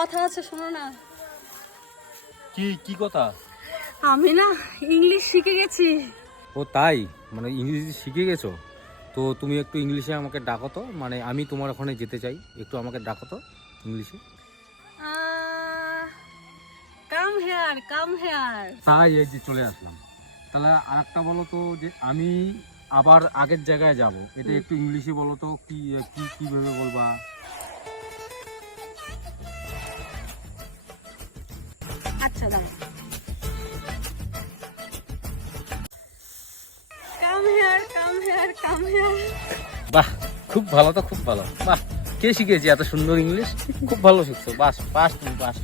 কথা আছে, শোনো না। কি কি কথা? আমি না ইংলিশ শিখে গেছি। ও তাই, মানে ইংরেজি শিখে গেছো? তো তুমি একটু ইংলিশে আমাকে ডাকো তো, মানে আমি তোমার ওখানে যেতে চাই, একটু আমাকে ডাকো তো ইংলিশে। Come here, come here. তাই এই যে চলে আসলাম। তাহলে আর একটা বলো তো, যে আমি আবার আগের জায়গায় যাব, এটা একটু ইংলিশে বলো তো, কি কি কিভাবে বলবা? আচ্ছা দাঁড়া। Come here, come here, come here. বাহ, খুব ভালো তো, খুব ভালো। বাহ, কে শিখেছি এত সুন্দর ইংলিশ? খুব ভালো শিখছো। বাস পাস, তুমি পাস।